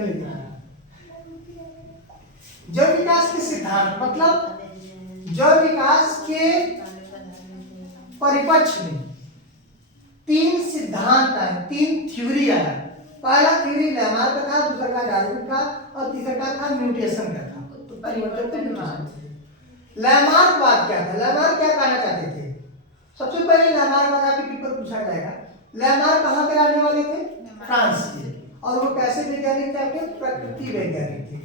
चलिए, जड़ विकास के सिद्धांत मतलब जड़ विकास के परिपक्ष में तीन सिद्धांत आए, तीन थ्योरी आया। पहला थ्योरी लेमार्क का था, दूसरा का डार्विन का और तीसरा का था म्यूटेशन का था। तो परिवर्तनवाद। लेमार्कवाद क्या था? लेमार्क क्या कहना चाहते थे? सबसे पहले लेमार्कवाद आपके पेपर पूछा जाएगा। लेमार्क कहाँ के रहने वाले थे? फ्रांस के। और वो कैसे वैज्ञानिक थे? आपके प्रकृति वैज्ञानिक थे।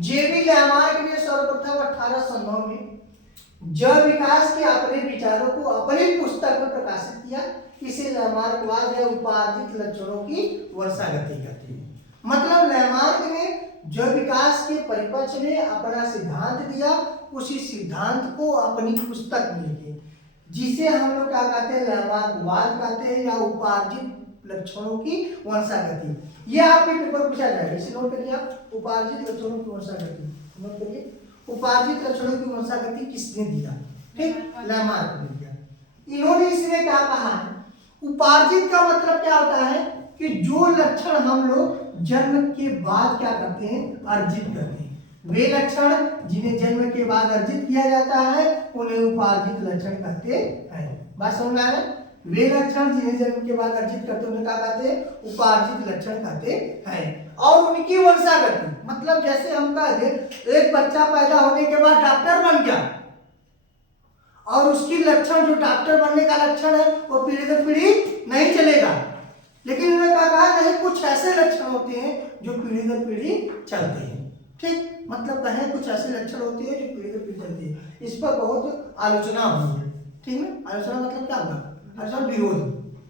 जेबी लेमार्क ने सर्वप्रथम 1809 में जड़ विकास के अपने विचारों को अपनी पुस्तक में प्रकाशित किया। इसे लेमार्कवाद या उपार्जित लक्षणों की वर्षागति कहते हैं। मतलब लेमार्क ने जड़ विकास के परिपक्ष में अपना सिद्धांत दिया, उसी सिद्धांत को अपनी पुस्तक में लिखे, जिसे हम लोग क्या कहते हैं? लेमार्कवाद कहते हैं या उपार्जित लक्षणों की वंशागति। ये आपके पेपर पूछा जाएगा, इसे नोट करिए आप। उपार्जित लक्षणों की वंशागति नोट करिए। उपार्जित लक्षणों की वंशागति किसने दिया? ठीक, लेमार्क ने दिया। इन्होंने इसमें क्या कहा है? उपार्जित का मतलब क्या होता है कि जो लक्षण हम लोग जन्म के बाद क्या करते हैं? अर्जित करते हैं। वे लक्षण जिन्हें जन्म के बाद अर्जित किया जाता है उन्हें उपार्जित लक्षण कहते हैं। बात समझ में आ रहा है? वे लक्षण जिन्हें जन्म के बाद अर्जित करते हैं उन्हें क्या कहते हैं? उपार्जित लक्षण कहते हैं। और उनकी वंशागति मतलब जैसे हम कहते हैं एक बच्चा पैदा होने के बाद डॉक्टर बन गया और उसकी लक्षण जो डॉक्टर बनने का लक्षण है वो पीढ़ी दर पीढ़ी नहीं चलेगा, लेकिन उन्होंने कहा नहीं, कुछ ऐसे लक्षण होते हैं जो पीढ़ी दर पीढ़ी चलते हैं। ठीक, मतलब कहें कुछ ऐसे लक्षण होते हैं जो पीढ़ी दर पीढ़ी चलते हैं। इस पर बहुत आलोचना हुई है। ठीक है, आलोचना मतलब क्या होगा? आलोचना विरोध,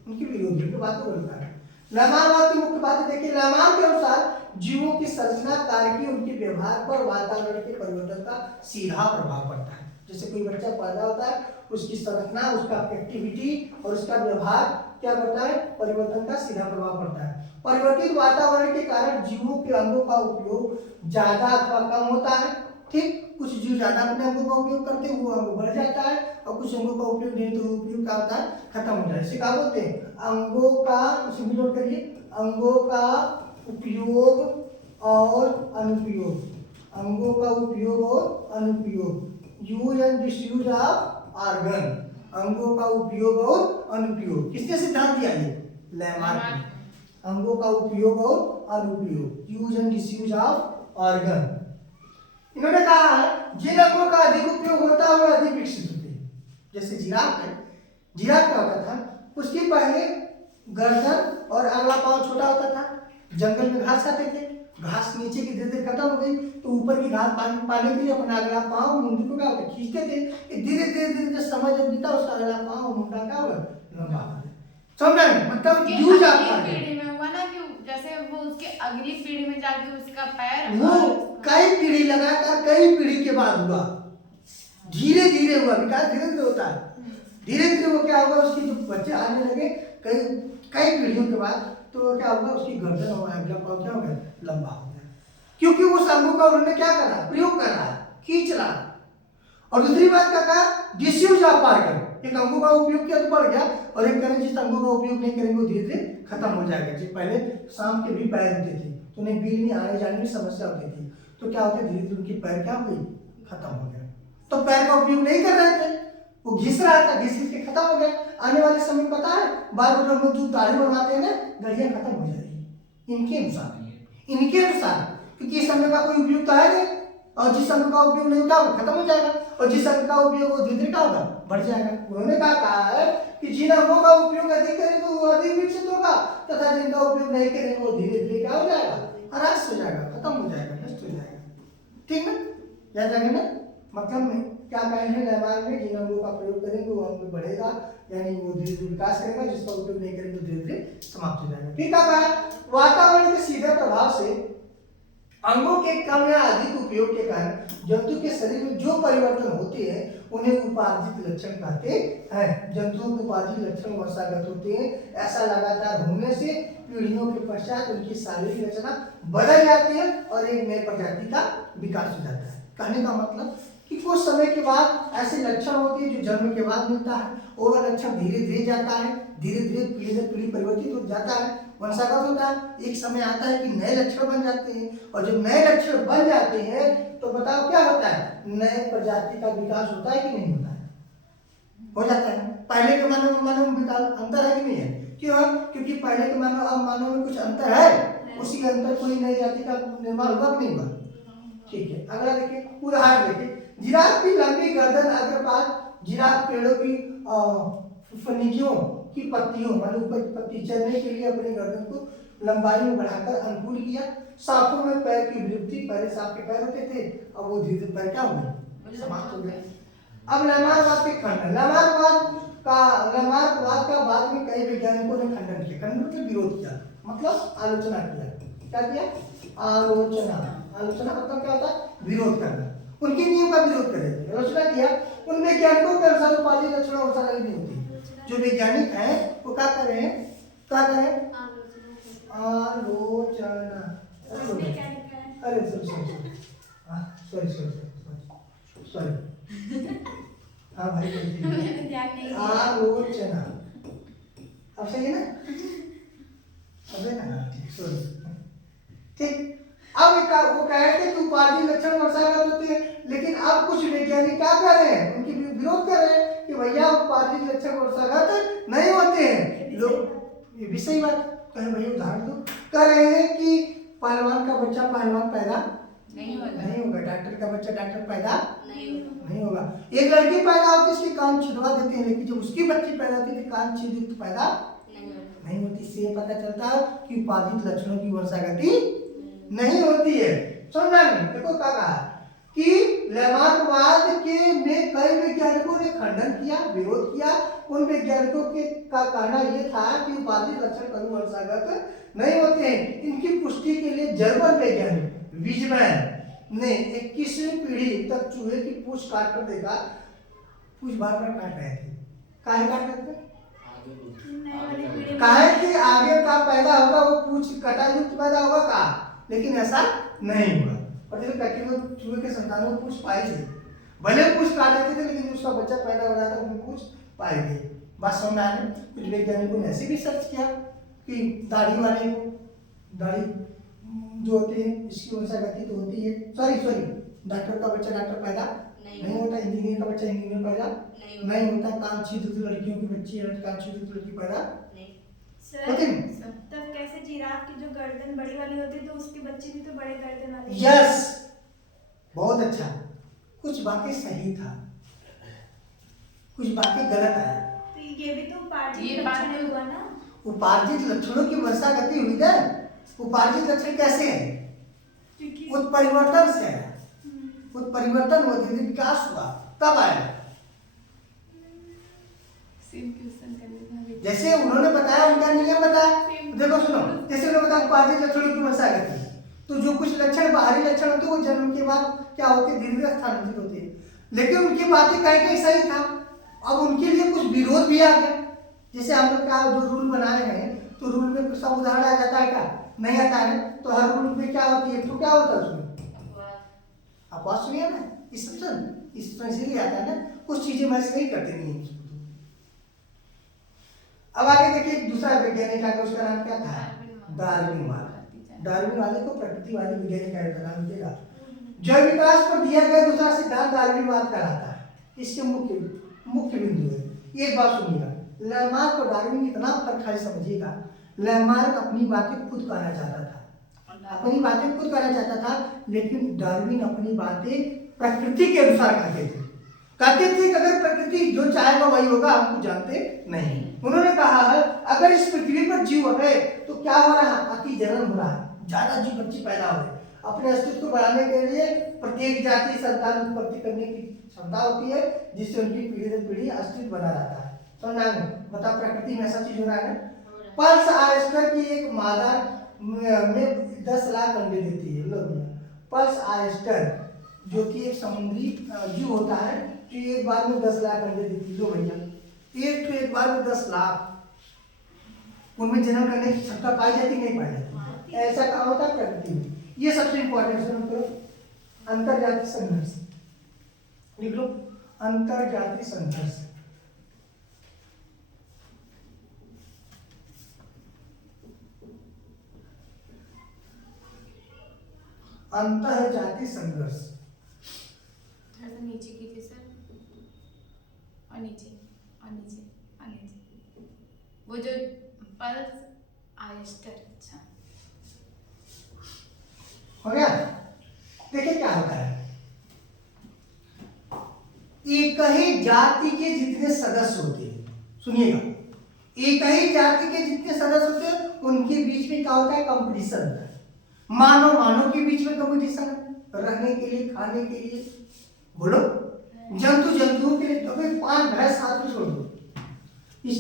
उनकी विरोध की बात को बोलता है। लेमार्कवाद की मुख्य बात देखिए। लेमार्क के अनुसार जीवों की संरचना, कार्य, उनके व्यवहार पर वातावरण के परिवर्तन का सीधा प्रभाव पड़ता है। जैसे कोई बच्चा पैदा होता है, उसकी संरचना, उसका एक्टिविटी और उसका व्यवहार क्या करता है? परिवर्तन का सीधा प्रभाव पड़ता है। परिवर्तित वातावरण के कारण जीवों के अंगों का उपयोग ज्यादा अथवा कम होता है। ठीक, कुछ जीव ज्यादा अपने अंगों का उपयोग करते हैं, वो अंग बढ़ जाता है, और कुछ अंगों का उपयोग नहीं तो उपयोग क्या होता है? खत्म हो जाता है। इसे क्या बोलते हैं? अंगों का, इसे नोट करिए, अंगों का उपयोग और अनुपयोग। अंगों का उपयोग और अनुपयोग, use and disuse of organ. अंगों का उपयोग और अनुपयोग किसने सिद्धांत दिया? ये लेमार्क ने। अंगों का उपयोग और अनुपयोग, use and disuse of organ. इन्होंने कहा है जिन अंगों का अधिक उपयोग होता है वे अधिक विकसित होते हैं। जैसे जिराफ है, जिराफ क्या होता था? उसकी पहले गर्दन और अगला पांव छोटा होता था। जंगल में घास खाते थे, घास नीचे की धीरे धीरे खत्म हो गई तो ऊपर की घास पाने के लिए अपना अगला पांव मुंडी को क्या खींचते थे। धीरे धीरे धीरे जब समय जब बीता उसका अगला पांव मुंडा क्या हुआ? लंबा हो गया। समझ में? मतलब यूज आपका पीढ़ी में हुआ ना कि जैसे वो उसके अगली पीढ़ी में जाके उसका पैर वो कई पीढ़ी लगातार कई पीढ़ी के बाद हुआ, धीरे धीरे हुआ विकास, धीरे धीरे होता है। धीरे धीरे वो क्या होगा? उसकी जो बच्चे आने लगे कई कई पीढ़ियों के बाद तो क्या होगा? उसकी गर्दन और अगला पांव क्या हो गया? लंबा हो गया, क्योंकि उस अंगों का उन्होंने क्या करा? प्रयोग कर रहा है, खींच रहा है। और दूसरी बात क्या कहा? Disuse of organ. एक अंगों का उपयोग किया तो बढ़ गया, और एक तरह जिस अंगों का उपयोग नहीं करेंगे वो धीरे धीरे खत्म हो जाएगा। जो पहले शाम के भी पैर होते थे तो उन्हें बीच में आने जाने में समस्या होती थी, तो क्या होता है? धीरे धीरे उनकी पैर क्या हो गई? खत्म हो गया। तो पैर का उपयोग नहीं कर रहे थे, वो घिस रहा था, घिस के खत्म हो गया। आने वाले समय पता है बार बार हम लोग जो दाढ़ी बनवाते हैं ना, दाढ़ियां खत्म हो जाएगी इनके अनुसार, क्योंकि इस अंग का कोई उपयोग तो है नहीं, और जिस अंग का उपयोग नहीं होगा खत्म हो जाएगा, और जिस अंग का उपयोग वो धीरे धीरे क्या होगा? बढ़ जाएगा। उन्होंने कहा है कि जिन अंगों का उपयोग अधिक करेंगे वो अधिक विकसित होगा, तथा जिनका उपयोग नहीं करेंगे वो धीरे धीरे क्या हो जाएगा? ह्रास हो जाएगा, खत्म हो जाएगा, नष्ट हो जाएगा। ठीक है, याद रखें ना? मतलब में क्या कहेंगे लेमार्क में? जिन अंगों का प्रयोग करेंगे वो अंग बढ़ेगा, यानी वो धीरे धीरे विकास करेगा, जिसका उपयोग नहीं करेंगे तो धीरे धीरे समाप्त हो जाएगा। फिर क्या कहा? वातावरण के सीधे प्रभाव से अंगों के कम या अधिक उपयोग के कारण जंतु के शरीर में जो परिवर्तन होते हैं उन्हें उपार्जित लक्षण कहते हैं। जंतुओं के उपार्जित लक्षण वंशागत होते हैं। ऐसा लगातार होने से पीढ़ियों के पश्चात उनकी शारीरिक रचना बदल जाती है और एक नई प्रजाति का विकास हो जाता है। कहने का मतलब कि कुछ समय के बाद ऐसे लक्षण होते हैं जो जन्म के बाद मिलता है, और वह लक्षण धीरे धीरे जाता है, धीरे धीरे पीढ़ी से पीढ़ी परिवर्तित हो जाता है। वंशागत होता है। एक समय आता है कि नए लक्षण बन जाते हैं, और जब नए लक्षण बन जाते हैं तो बताओ क्या होता है, नए प्रजाति का विकास होता है कि नहीं होता है? हो जाता है। पहले के मानव मानव में विकास अंतर है कि नहीं है? क्यों? क्योंकि पहले के मानव और मानव में कुछ अंतर है, उसी अंतर कोई नई जाति का निर्माण हुआ कि नहीं हुआ? ठीक है, अगला देखिए, उदाहरण देखिए, जिराफ की लंबी गर्दन अग्रपाद जिराफ पेड़ों की फनिकियों की पत्तियों मतलब ऊपर की पत्ती चलने के लिए अपनी गर्दन को लंबाई में बढ़ाकर अनुकूल किया। सांपों में पैर की विलुप्ति, पहले सांप के पैर होते थे, अब वो धीरे धीरे पैर क्या हो गए, समाप्त हो गए। अब लैमारवाद के खंडन, लैमारवाद का बाद में कई वैज्ञानिकों ने खंडन किया, खंडन मतलब विरोध किया, मतलब आलोचना किया। क्या किया? आलोचना। आलोचना मतलब क्या होता है, विरोध करना, उनके नियम का विरोध करे, आलोचना किया। उन वैज्ञानिकों के अनुसार उपाधि लक्षणों और सारा नहीं होती। जो वैज्ञानिक हैं वो क्या कर रहे हैं, क्या कर रहे हैं, आलोचना। अरे सॉरी हाँ भाई, आलोचना अब सही है ना, अब है ना, सॉरी ठीक। अब वो कह रहे थे कि उपाधि लक्षण वर्षागत होते हैं, लेकिन अब कुछ वैज्ञानिक क्या कर रहे हैं, उनकी विरोध कर रहे हैं कि भैया उपाधि लक्षण वर्षागत नहीं होते हैं। लोग ये भी सही बात कहे, भैया उदाहरण दो। कह रहे हैं कि पहलवान का बच्चा पहलवान पैदा नहीं होगा, डॉक्टर का बच्चा डॉक्टर पैदा नहीं होगा। एक लड़की पैदा होती है उसकी कान छिदवा देते हैं, लेकिन जब उसकी बच्ची पैदा होती है कान छिद्रित पैदा नहीं होती। इससे पता चलता है कि उपाधि लक्षणों की वर्षागति नहीं होती है। समझा नहीं? देखो क्या कहा कि लैमार्कवाद के में कई वैज्ञानिकों ने खंडन किया, विरोध किया। उन वैज्ञानिकों के का कहना यह था कि उपाधि लक्षण कभी वर्षागत नहीं होते हैं। इनकी पुष्टि के लिए जर्मन वैज्ञानिक विजमैन ने 21वीं पीढ़ी तक चूहे की पूंछ काट कर देखा। पूंछ बार बार काट रहे थे, काहे काट रहे थे? काहे कि आगे का पैदा होगा वो पूंछ कटा युक्त पैदा होगा का, लेकिन ऐसा नहीं हुआ। और जैसे कटी हुए चूहे के संतानों को पूंछ पाई थी, भले पूंछ काट देते थे लेकिन उसका बच्चा पैदा हो रहा था उनकी पूंछ पाई गई। बात समझ में आ रही? कुछ वैज्ञानिकों ने ऐसे भी सर्च किया कि दाढ़ी वाले को, दाढ़ी जो होते हैं इसकी वर्षागति तो होती है। सॉरी डॉक्टर का बच्चा डॉक्टर पैदा नहीं होता, इंजीनियर का बच्चा इंजीनियर पैदा नहीं होता, कान छिद्रित लड़कियों की बच्ची कान छिद्रित लड़की पैदा होती नहीं। तब कैसे जिराफ की जो गर्दन बड़ी वाली होती है तो उसके बच्चे भी तो बड़े गर्दन वाले? यस, बहुत अच्छा। कुछ बातें सही था, कुछ बातें गलत है। तो ये भी तो उपार्जित लक्षण हुआ ना? उपार्जित लक्षणों की वर्षागति हुई ना। उपार्जित लक्षण कैसे है? उत्परिवर्तन से है। उत्परिवर्तन हुआ, धीरे विकास हुआ, तब आया। जैसे उन्होंने बताया, उनका नियम बताया। देखो सुनो, जैसे उन्होंने बताया उपार्जित लक्षणों की वर्षागति, तो जो कुछ लक्षण बाहरी लक्षण होते हैं वो जन्म के बाद क्या होते हैं, धीरे धीरे स्थानांतरित होते हैं। लेकिन उनकी बातें कहीं कहीं सही था। अब उनके लिए कुछ विरोध भी आ गया। जैसे हम लोग क्या जो रूल बनाए हैं तो रूल में कुछ सब उदाहरण आ जाता है, क्या नहीं आता है? तो हर रूल में क्या होती है, तो क्या होता है उसमें अपवाद सुनिए ना, इस तरह इसीलिए आता है ना, कुछ चीजें वैसे नहीं करते नहीं है। अब आगे देखिए दूसरा वैज्ञानिक आगे, उसका नाम क्या था, डार्विनवाद। डार्विनवादी को प्रकृतिवादी वैज्ञानिक का नाम देगा। जैव विकास पर दिया गया दूसरा सिद्धांत डार्विनवाद कहलाता है। इसके मुख्य बिंदु है, एक बात सुनिएगा, लैमार्क और डार्विन इतना फर्क है, समझिएगा। लैमार्क अपनी बातें खुद कहना चाहता था, अपनी बातें खुद कहना चाहता था, लेकिन डार्विन अपनी बातें प्रकृति के अनुसार कहते थे कि अगर प्रकृति जो चाहेगा वही होगा, हम कुछ जानते नहीं। उन्होंने कहा है अगर इस पृथ्वी पर जीव है तो क्या हो रहा है, अति जनन हो रहा है, ज्यादा जीव बच्चे पैदा हो रहे हैं। अपने अस्तित्व को बढ़ाने के लिए प्रत्येक जाति संतान उत्पत्ति करने की क्षमता होती है, जिससे उनकी पीढ़ी दर पीढ़ी अस्तित्व बना रहता है। समझा? बता, प्रकृति में ऐसा चीज हो रहा है ना। पल्स आयस्टर की एक मादा में 10 लाख अंडे देती है। लोग पल्स आयस्टर जो कि एक समुद्री जीव होता है जो एक बार में 10 लाख अंडे देती है। लो भैया, एक बार में 10 लाख, उनमें जन्म करने की क्षमता पाई जाती नहीं पाई जाती? ऐसा काम होता है प्रकृति में। ये सबसे इंपॉर्टेंट है। अंतरजातीय संघर्ष लिख लो, अंतरजातीय संघर्ष। अंतःजातीय संघर्ष। थोड़ा सा नीचे कीजिए सर, और नीचे और नीचे और नीचे, वो जो पल्स आयस्टर। अच्छा हो गया। देखिए क्या होता है, एक ही जाति के जितने सदस्य होते हैं, सुनिएगा, एक ही जाति के जितने सदस्य होते हैं उनके बीच में क्या होता है, कंपटीशन होता है। मानव मानव के बीच में कंपटीशन है, रहने के लिए, खाने के लिए, बोलो, जंतु जंतुओं के लिए। तो भाई 5 भैंस साथ में छोड़ दो इस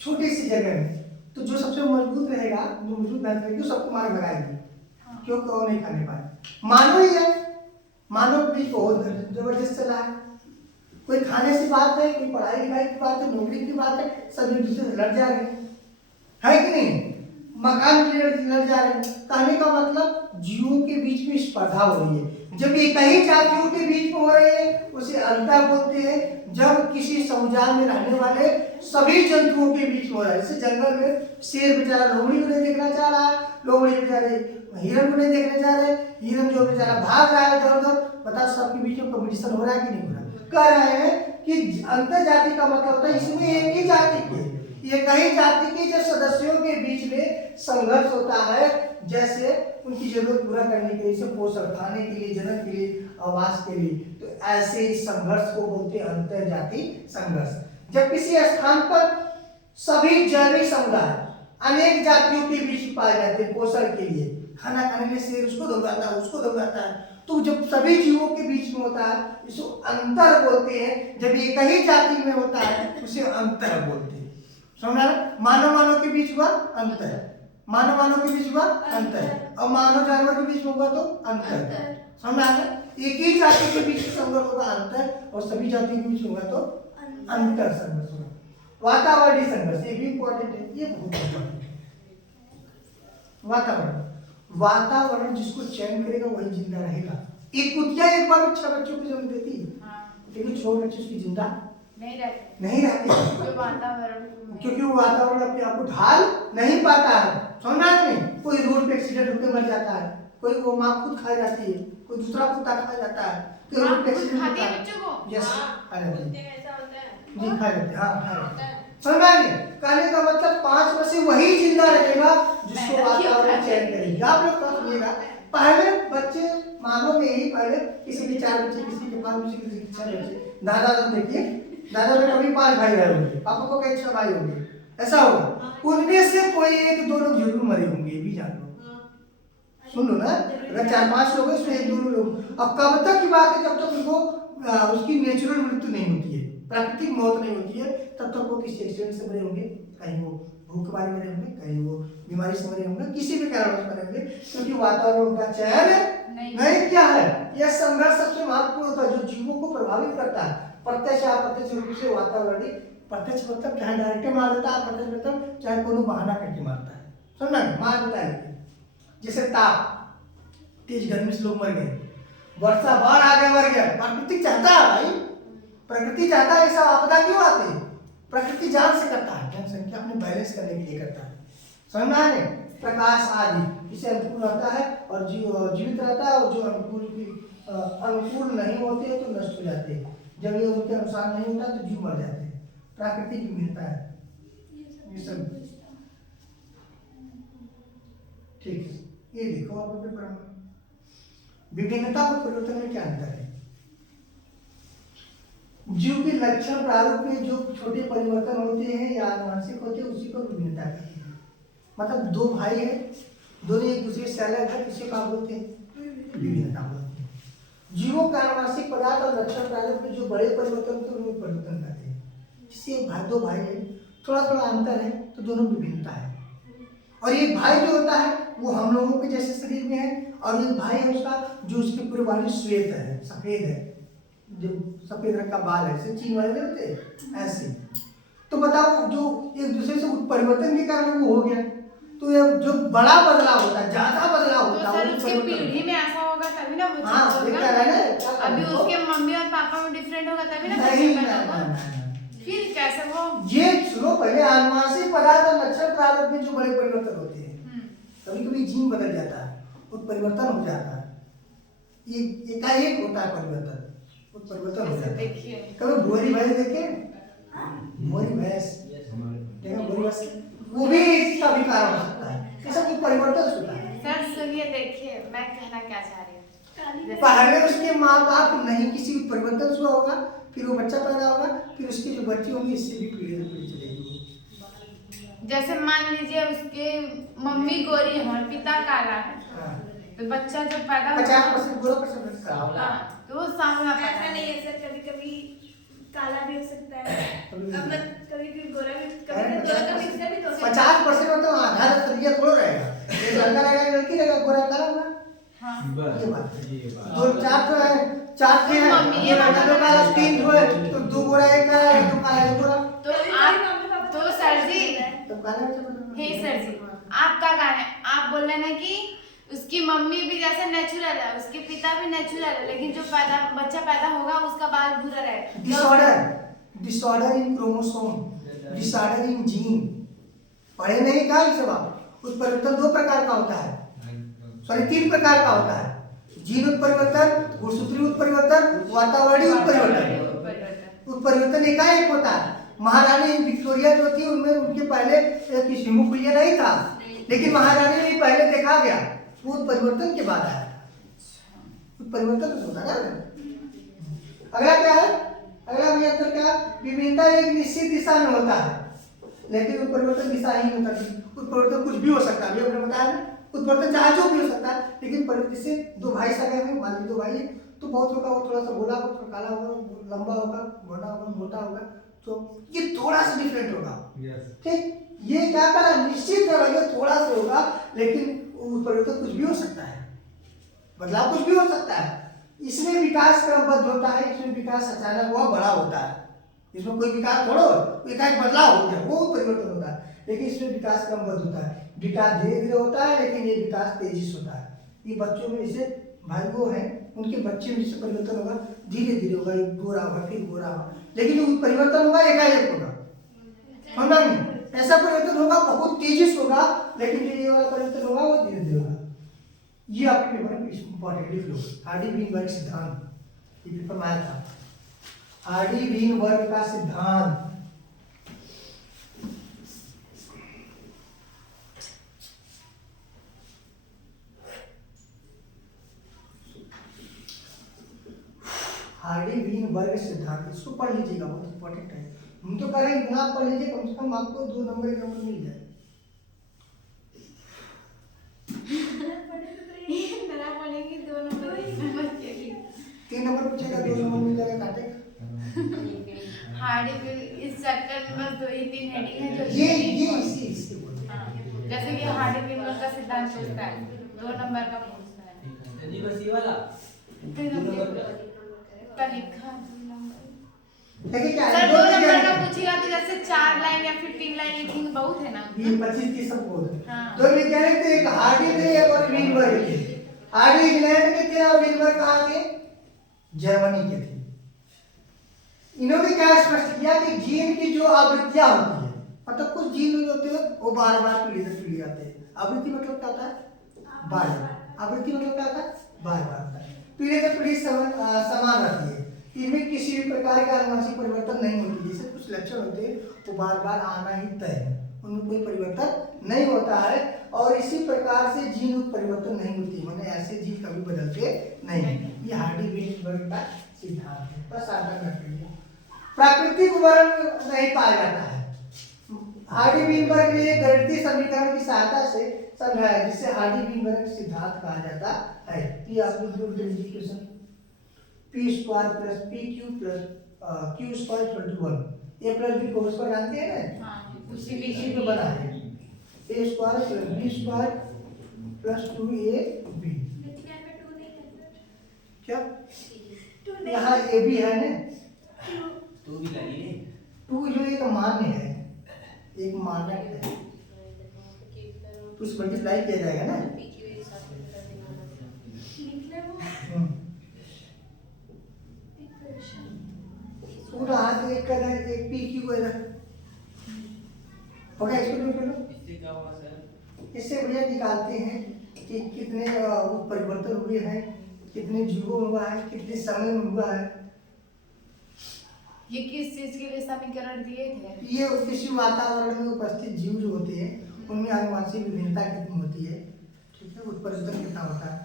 छोटी सी जगह में, तो जो सबसे मजबूत रहेगा, जो मजबूत भैंस रहेगी, सबको मार भगाएगी, क्योंकि वो नहीं खाने पाए। मानव ही है, मानव के बीच बहुत जबरदस्त चला है। कोई खाने से बात है, कोई पढ़ाई लिखाई की बात है, नौकरी की बात है, सब एक दूसरे से लड़ जा रहे हैं, है कि नहीं? मकान के लिए लड़ जा रहे हैं। कहने का मतलब जीवों के बीच में स्पर्धा हो रही है। जब एक ही जातियों के बीच में हो रही है उसे अंतर बोलते हैं। जब किसी समुदाय में रहने वाले सभी जंतुओं के बीच में हो रहा है, जैसे जंगल में शेर बेचारा लोमड़ी को नहीं देखना चाह रहा है, लोमड़ी बेचारे हिरन को नहीं देखने जा रहे, हिरन जो बेचारा भाग रहा है इधर उधर, बता सबके बीच में कंपटीशन हो रहा है कि नहीं हो रहा? कह रहे हैं कि अंतर जाति का मतलब होता है इसमें एक ही जाति के, एक ही जाति के जो सदस्यों के बीच में संघर्ष होता है, जैसे उनकी जरूरत पूरा करने के लिए, जैसे पोषण, खाने के लिए, जनन के लिए, आवास के लिए, तो ऐसे संघर्ष को बोलते हैं अंतर जाति संघर्ष। जब किसी स्थान पर सभी जैविक समुदाय अनेक जातियों के बीच पाए जाते हैं पोषण के लिए, खाना खाने के लिए शेर उसको दौड़ाता है, उसको दौड़ाता है, तो जब सभी जीवों के बीच में होता है इसको अंतर बोलते हैं। जब एक ही जाति में होता है उसे अंतर बोलते हैं। समझा? मानव मानव के बीच हुआ अंतर, मानव मानव के बीच हुआ अंतर, और मानव जानवर के बीच में हुआ तो अंतर। समझ आ गया? एक ही जाति के बीच संघर्ष होगा अंतर, और सभी जातियों के बीच होगा तो अंतर संघर्ष होगा। वातावरणीय संघर्ष ये भी इंपॉर्टेंट है, ये बहुत इंपॉर्टेंट है। वातावरण, वातावरण जिसको चयन करेगा वही जिंदा रहेगा। एक कुतिया एक बार 6 बच्चों को जन्म देती है, लेकिन 6 बच्चे उसकी जिंदा नहीं रहते, नहीं रहते, जो वातावरण, क्योंकि वो वातावरण अपने आप को ढाल नहीं पाता है। समझना नहीं? कोई रोड पे एक्सीडेंट होकर मर जाता है, कोई वो माँ खुद खा जाती है, कोई दूसरा कुत्ता खा जाता है, कोई रोड पे एक्सीडेंट होता है। बच्चों को यस, खा जाती है, ऐसा होता है जी खा जाते हैं, हाँ खा जाते हैं। समझ में? कहने का मतलब 5 में से वही जिंदा रहेगा जिसको वातावरण चयन करेगा। आप लोग क्या सुनिएगा, पहले बच्चे मानव में ही पहले किसी के 4 बच्चे, किसी के 5 बच्चे, किसी के 6 बच्चे। दादा तो देखिए, दादा में कभी 5 भाई रहे होंगे, पापा को कई 6 भाई होंगे, ऐसा होगा। उनमें से कोई 1-2 लोग जरूर मरे होंगे, ये भी जान लो। सुन लो ना, अगर 4-5 लोग हैं उसमें 1-2 लोग। अब कब तक की बात है, जब तक उनको उसकी नेचुरल मृत्यु नहीं होती है, प्राकृतिक मौत नहीं होती है, तब तक वो किसी एक्सीडेंट से मरे होंगे, कहीं वो भूखमरी मरे होंगे, कहीं वो बीमारी से मरे होंगे, किसी भी कारण से मरे होंगे, क्योंकि वातावरण का चयन नहीं किया है। यह संघर्ष सबसे महत्वपूर्ण होता है जो जीवों को प्रभावित करता है, प्रत्यक्ष या अप्रत्यक्ष रूप से। वातावरणीय, प्रत्यक्ष मतलब चाहे डायरेक्ट मार देता है, अप्रत्यक्ष मतलब चाहे कोनो बहाना करके मारता है। समझना? मार देता है। जैसे ताप, तेज गर्मी से लोग मर गए, वर्षा बाढ़ आ गया मर गया, प्रकृति चाहता है भाई, प्रकृति चाहता है। ऐसा आपदा क्यों आते हैं? प्रकृति जान से करता है, जनसंख्या अपने बैलेंस करने के लिए करता है। समझ में? प्रकाश आदि इसे अनुकूल रहता है और जीवित रहता है, और जो अनुकूल नहीं होते तो नष्ट हो जाते हैं। जब ये उनके अनुसार नहीं होता तो जीव मर जाते हैं। प्राकृतिक मिलता है ये सब। ठीक है, ये देखो आप अपने प्रमाण विभिन्नता और परिवर्तन में क्या अंतर है। जीव के लक्षण प्रारूप में जो छोटे परिवर्तन होते हैं या आनुवंशिक होते हैं उसी को विभिन्नता कहते हैं। मतलब 2 भाई हैं, दोनों एक दूसरे से अलग है, इसे क्या बोलते हैं? विभिन्नता बोलते हैं। जीवों का आनुवंशिक पदार्थ और लक्षण प्रारूप में जो बड़े परिवर्तन होते हैं उन्हें परिवर्तन कहते हैं। जिससे 2 भाई है, थोड़ा थोड़ा अंतर है तो दोनों विभिन्नता है। और एक भाई जो होता है वो हम लोगों के जैसे शरीर में है, और एक भाई है उसका जो उसकी पूरी बॉडी श्वेत है, सफेद है, जो सफेद रंग का बाल है, जैसे चीन वाले होते हैं ऐसे। तो बताओ जो एक दूसरे से परिवर्तन के कारण वो हो गया, तो ये जो बड़ा बदलाव होता है, ज्यादा बदलाव होता है, तो उसकी पीढ़ी में ऐसा होगा तभी ना वो हाँ, चीज होगा। अभी उसके मम्मी और पापा में डिफरेंट होगा तभी ना नहीं, बच्चे पैदा ना, होगा। ना, ना, ना। फिर कैसे वो ये सुनो, पहले आनुवंशिक पदार्थ और लक्षण प्रारूप में जो बड़े परिवर्तन होते हैं, कभी कभी जीन बदल जाता है, वो परिवर्तन हो जाता है, ये का एक होता है परिवर्तन, वो परिवर्तन हो ऐसे जाता है। देखिए कभी भोरी भैंस देखे? भोरी भैंस देखा, भोरी भैंस वो भी इसका विकार हो सकता है, ये सब परिवर्तन होता है। सर सुनिए, देखिए मैं कहना क्या चाह रही हूँ। पहले उसके माँ बाप नहीं किसी भी परिवर्तन हुआ होगा, फिर वो बच्चा पैदा होगा, फिर उसकी जो बच्ची होंगी इससे भी पीढ़ी दर पीढ़ी चलेगी। जैसे मान लीजिए उसके मम्मी गोरी है और पिता काला है, हाँ। तो बच्चा जो पैदा 50% गोरा 50% काला। हाँ, तो वो सांवला पैदा ऐसा नहीं है। है सर, कभी कभी काला भी हो सकता है, कभी- अब कभी कभी गोरा भी, कभी अरे कभी दोनों का मिक्सर भी तो हो सकता है। 50% में तो आधा नजरिया थोड़ा रहेगा, एक लड़का रहेगा एक लड़की रहेगा, गोरा काला होगा। हाँ ये बात है। दो चार तो है, चार थे हैं, मम्मी, ये दो लड़का दो काला, तीन तो है, तो दो गोरा एक काला है, दो काला एक गोरा। तो आप तो सर जी, तो काला बच्चा पैदा होगा। हे सर जी, आपका कहना है, आप बोल रहे हैं कि उसकी मम्मी भी जैसे नेचुरल है, उसके पिता भी नेचुरल है, लेकिन जो बच्चा पैदा होगा उसका बाल भूरा रहेगा। Disorder in chromosome, disorder in gene. पढ़े नहीं का ये सब आप? उत्परिवर्तन दो प्रकार का होता है, सॉरी 3 प्रकार का होता है। जीन उत्परिवर्तन, गुणसूत्री उत्परिवर्तन, वातावरणीय उत्परिवर्तन। उत्परिवर्तन एकाएक होता है। महारानी विक्टोरिया जो थी उनमें उनके पहले हीमोफीलिया नहीं था, लेकिन महारानी में पहले देखा गया, वो उत्परिवर्तन के बाद आया। उत्परिवर्तन होता है ना। अगला क्या है? अगला भैया तो क्या, विभिन्नता एक निश्चित दिशा में होता है, लेकिन उत्परिवर्तन दिशा ही नहीं होता। उत्परिवर्तन कुछ भी हो सकता है, अभी हमने बताया ना, उत्परिवर्तन चाहे जो भी हो सकता है, लेकिन परिवर्तन से दो भाई सगे हैं, मान लीजिए 2 भाई हैं, तो बहुत होगा, वो थोड़ा सा गोरा होगा, थोड़ा काला होगा, लंबा होगा, घोड़ा होगा, मोटा होगा, तो ये थोड़ा सा डिफरेंट होगा। ठीक, ये क्या करा, निश्चित है थोड़ा सा होगा, लेकिन परिवर्तन कुछ भी हो सकता है, बदलाव कुछ भी हो सकता है। इसमें विकास क्रमबद्ध होता है, इसमें विकास अचानक हुआ बड़ा होता है, इसमें कोई विकास थोड़ा एकाएक बदलाव हो गया, वो परिवर्तन होता है। लेकिन इसमें विकास क्रमबद्ध होता है, विकास धीरे धीरे होता है, लेकिन ये विकास तेजी से होता है। ये बच्चों में जैसे भाई वो हैं, उनके बच्चे में जैसे परिवर्तन होगा, धीरे धीरे होगा, एक गोरा होगा, फिर गोरा होगा, लेकिन जो परिवर्तन होगा एकाएक होगा, समझा नहीं? ऐसा परिवर्तन होगा बहुत तेजी से होगा, लेकिन जो ये वाला परिवर्तन होगा वो धीरे धीरे होगा। ये आपके पेपर में इंपॉर्टेंट लिख लो, हार्डी-वीनबर्ग सिद्धांत, ये पेपर में आया था, हार्डी-वीनबर्ग का सिद्धांत। हार्डी-वीनबर्ग सिद्धांत, इसको पढ़ लीजिएगा, बहुत इंपॉर्टेंट है। हम तो कह रहे हैं इतना पढ़ लीजिए, कम से कम आपको 2 नंबर एक नंबर मिल जाए। मेरा पढ़ेंगे 2 नंबर 1 नंबर के लिए 3 नंबर पूछेगा, 2 नंबर मिल जाएगा, काटे। हार्डी इस चैप्टर में बस 2 ही 3 हेडिंग है जो ये इसी बोलते हैं। हाँ, जैसे कि हार्डी-वीनबर्ग का सिद्धांत पूछता है, 2 नंबर का पूछता है, जी बस ये वाला 2 नंबर का लिखा 2 नंबर। देखिए क्या सर है, 2 दो नंबर विज्ञान का है। पूछेगा तो जैसे 4 लाइन या फिर 3 लाइन लिखेंगे, बहुत है ना। ये 25-30 सब बोल रहे हैं। हाँ। 2 वैज्ञानिक थे, एक हार्डी थे, एक और वीनबर्ग थे। हार्डी इंग्लैंड के थे और वीनबर्ग कहाँ के? जर्मनी के थे। इन्होंने क्या स्पष्ट किया कि जीन की जो आवृत्तियां होती है, मतलब कुछ जीन होते हैं वो बार बार पीढ़ी दर पीढ़ी आते हैं। आवृत्ति मतलब क्या होता है? बार बार। आवृत्ति मतलब क्या होता है? बार बार होता है। पीढ़ी दर पीढ़ी समान रहती है, इनमें किसी भी प्रकार का आनुवंशिक परिवर्तन नहीं होती। जैसे कुछ लक्षण होते हैं वो बार बार आना ही तय है, उनमें कोई परिवर्तन नहीं होता है, और इसी प्रकार से जीन उत्परिवर्तन नहीं होती, माने ऐसे जीन कभी बदलते नहीं। ये हार्डी-वीनबर्ग का सिद्धांत है, बस आधार रख लीजिए। प्राकृतिक वर्ण नहीं पाया जाता है। हार्डी-वीनबर्ग ने एक गणितीय समीकरण की सहायता से समझाया, जिसे हार्डी-वीनबर्ग सिद्धांत कहा जाता है। ये आपको प्रूव कर लीजिए question, p² + pq + q² = 1, a + b को स्क्वायर जानते हैं ना? हाँ, उसी बीच में बना है, a² + b² + 2ab। विज्ञान में 2 नहीं है क्या 2 नहीं यहाँ a b है ना? तू भी लगी रे 2 जो एक मान्य है, एक मानक है, तो उस मल्टीप्लाई किया जाएगा ना। निकले वो पूरा हाथ एक कर एक पी क्यू है ना, हो गया। इसको भी कर लो, इससे क्या होगा सर? इससे बढ़िया निकालते हैं कि कितने परिवर्तन हुए हैं कितने जीवों में हुआ है, कितने समय में हुआ है। ये किस चीज के लिए समीकरण दिए थे? ये किसी वातावरण में उपस्थित जीव जो होते हैं उनमें आनुवंशिक विभिन्नता कितनी होती है, ठीक है, उत्परिवर्तन कितना होता है।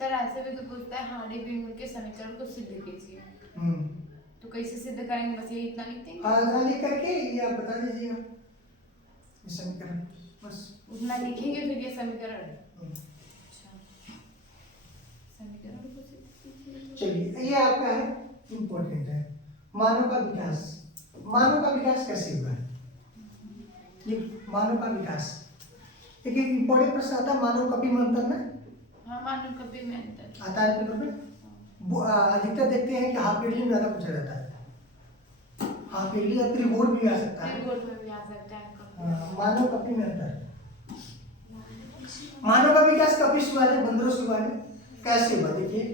सर ऐसे भी तो पूछता है हार्डी-ब्यूमल के समीकरण को सिद्ध कीजिए, हम्म, तो कैसे सिद्ध करेंगे? बस ये इतना लिख देंगे? हाँ इतना लिख करके ये आप बता दीजिएगा ये समीकरण, बस। उतना लिखेंगे फिर ये समीकरण। हम्म। अच्छा, समीकरण को सिद्ध कीजिए। चलिए ये आपका है इम्पोर्टेंट है, मानव का विकास। मानव का विकास कैसे हुआ है, ये मानव का विकास एक इम्पोर्टेंट प्रश्न आता है मानव कभी में अंतर में हाँ, मानव कभी में अंतर आता है पेपर में। अधिकतर देखते हैं कि हाफ ईयरली में ज्यादा पूछा जाता है, हाफ ईयरली या फिर बोर्ड भी आ सकता है। बोर्ड में भी आ सकता है कभी। मानव कपी में अंतर, मानव का विकास कभी से हुआ है, बंदरों से हुआ है। कैसे हुआ देखिए,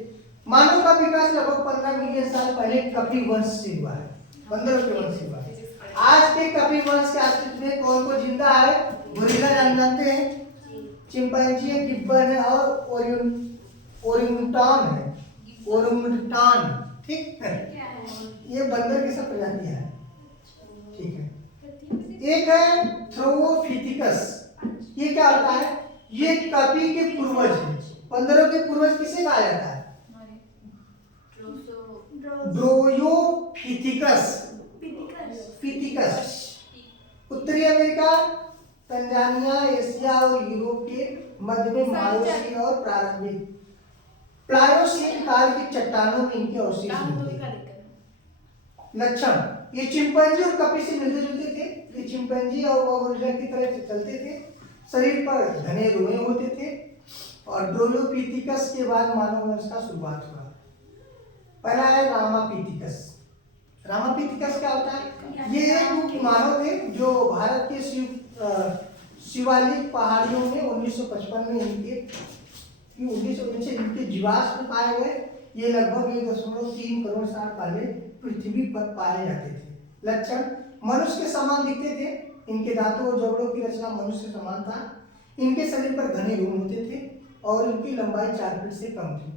मानव का विकास लगभग 15 मिलियन साल पहले कपी वंश से हुआ है, बंदरों के वंश से हुआ है। आज के कपी वंश के अस्तित्व में कौन कौन जिंदा है? गोरिल्ला जानते हैं, चिंपैंजी है, गिब्बन है और ओरिंगटान है, ओरिंगटान, ठीक है। ये बंदर की सब प्रजातियां हैं, ठीक है। एक है थ्रोफिथिकस, ये क्या होता है? ये कपी के पूर्वज है। बंदरों के पूर्वज किसे कहा जाता है? ड्रोयोफिथिकस, फिथिकस। उत्तरी अमेरिका, तंजानिया, एशिया और यूरोप के मध्य में मायोसीन और प्रारंभिक प्लायोसीन काल की चट्टानों में इनके अवशेष मिलते हैं। लक्षण, ये चिंपैंजी और कपी से मिलते जुलते थे। ये चिंपैंजी और गोरिल्ला की तरह चलते थे, शरीर पर घने रोए होते थे और ड्रोयोपिथिकस के बाद मानव वंश का शुरुआत हुआ। पहला है रामापिथिकस। रामापिथिकस क्या होता है? ये एक मानव थे जो भारत के शिवालिक पहाड़ियों में 1955 में इनके जीवाश्म पाए गए। ये लगभग 1.3 करोड़ साल पहले पृथ्वी पर पाए जाते थे। लक्षण, मनुष्य के समान दिखते थे, इनके दांतों और जबड़ों की रचना मनुष्य के समान था, इनके शरीर पर घने रोम होते थे और इनकी लंबाई 4 फीट से कम थी।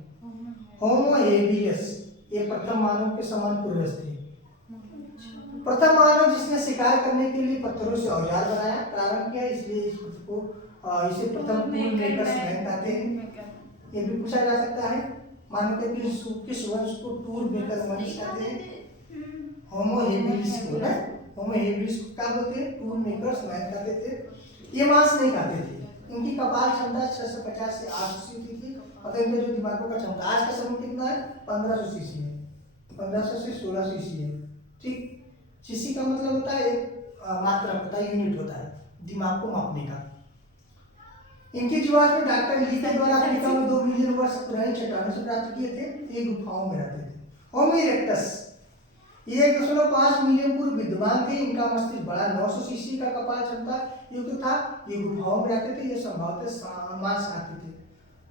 होमो हेबियस, ये प्रथम मानव के समान पूर्वज थे। प्रथम मानव जिसने शिकार करने के लिए पत्थरों से औजार बनाया, प्रारंभ किया, इसलिए इसे प्रथम टूल मेकर्स मैन कहते हैं। ये भी पूछा जा सकता है, मानव के किस वंश को टूल मेकर वंश कहते हैं? होमो हेबिलिस को ना, होमो हेबिलिस को क्या बोलते हैं? टूल मेकर्स मैन कहते थे। ये मांस नहीं खाते थे, इनकी कपाल क्षमता 650 से 800 थी और इनके जो दिमागों का क्षमता आज का समय कितना है? 1500 सीसी है, 1500 से 1600 सीसी है, ठीक। सीसी का मतलब होता है मात्रा होता है, यूनिट होता है दिमाग को मापने का। इनके जीवाश्म डॉक्टर ली के द्वारा अफ्रीका में 2 मिलियन वर्ष पुरानी चट्टानों से प्राप्त किए थे। ये गुफाओं में रहते थे। होमो इरेक्टस, ये 1.5 मिलियन पूर्व विद्वान थे। इनका मस्तिष्क बड़ा, 900 सीसी का कपाल क्षमता युक्त था। ये गुफाओं में रहते थे। ये संभवतः मांस खाते थे,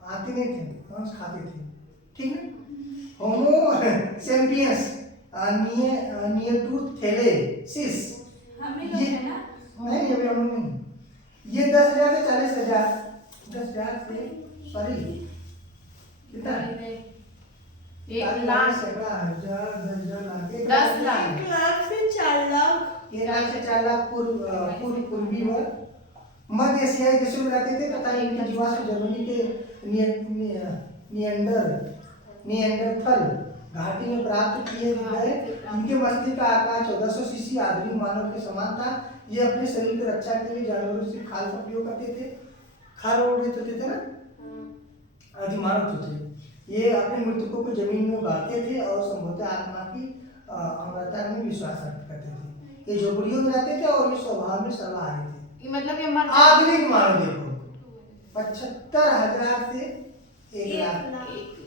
आते नहीं थे, मांस खाते थे, ठीक है। होमो सेपियंस निएंडरथैलेसिस, हमें लोग है ना, नहीं ये भी हम लोग नहीं, ये 10,000 से 40,000, 10,000 से सॉरी कितना? 1 लाख, 10 लाख, 1 लाख से 4 लाख, 1 लाख से 4 लाख पूर्वी वर्ग मध्य एशियाई देशों में रहते थे तथा इनके जीवाश्म जर्मनी के निएंडरथल घाटी में प्राप्त किए गए। इनके मस्तिष्क का आकार 1400 सीसी आधुनिक मानव के समान था। ये अपने शरीर की रक्षा के लिए जानवरों से खाल का प्रयोग करते थे। खाल उड़ते थे ना, अधिमानव थे। ये अपने मृतकों को जमीन में गाड़ते थे और संभवतः आत्मा की अमरता में विश्वास करते थे। ये झोपड़ियों में रहते थे और ये स्वभाव में सर्वाहारी थे। ये मतलब ये मर आधुनिक मानव देखो 75,000 से 1 लाख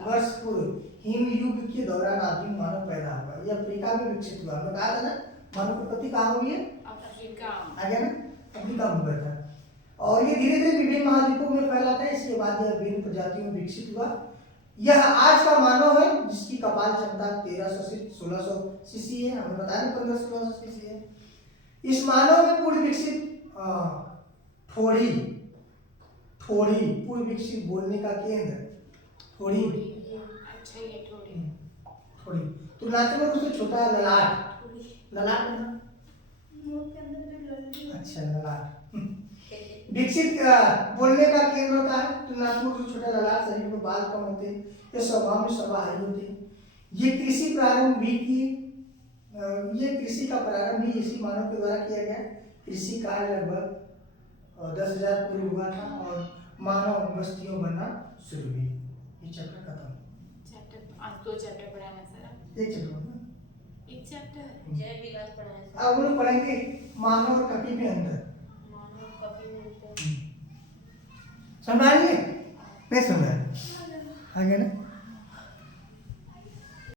वर्ष पूर्व हिम युग के दौरान आधुनिक मानव पैदा हुआ। ये अफ्रीका में विकसित हुआ। मैं कहा था ना मानव की उत्पत्ति कहाँ हुई है? अफ्रीका, आ गया ना, अफ्रीका में हुआ था और ये धीरे धीरे विभिन्न महाद्वीपों में फैला था। इसके बाद यह विभिन्न प्रजातियों में विकसित हुआ। यह आज का मानव है जिसकी कपाल क्षमता 1300 से 1600 सीसी है। हमें बताया 1500-1600 सीसी है। इस मानव में पूर्ण विकसित ठोड़ी, पूर्ण विकसित बोलने का केंद्र, ठोड़ी। अच्छा ये थोड़ी थोड़ी तुलनात्मक रूप से छोटा है ललाट, ललाट ना? मुंह के अंदर जो लल्ली होती अच्छा ललाट। विकसित बोलने का केंद्र होता है, तुलनात्मक रूप से छोटा ललाट, शरीर में बाल कम होते हैं, ये स्वभाव में स्वाभाविक होते हैं। ये कृषि प्रारंभ भी की ये कृषि का प्रारंभ भी इसी मानव के द्वारा किया गया। कृषि कार्य लगभग 10,000 पूर्व हुआ था और मानव बस्तियों बनना शुरू हुई। ये चैप्टर खत्म। चैप्टर आज 2 चैप्टर पढ़ा है सर। एक चैप्टर ना? एक चैप्टर जय विलास पढ़ाया सर। अब हम लोग पढ़ेंगे मानव और कपि में अंतर। मानव कभी मिलते हैं। समझ आ रही है? नहीं समझ आ रही? आगे ना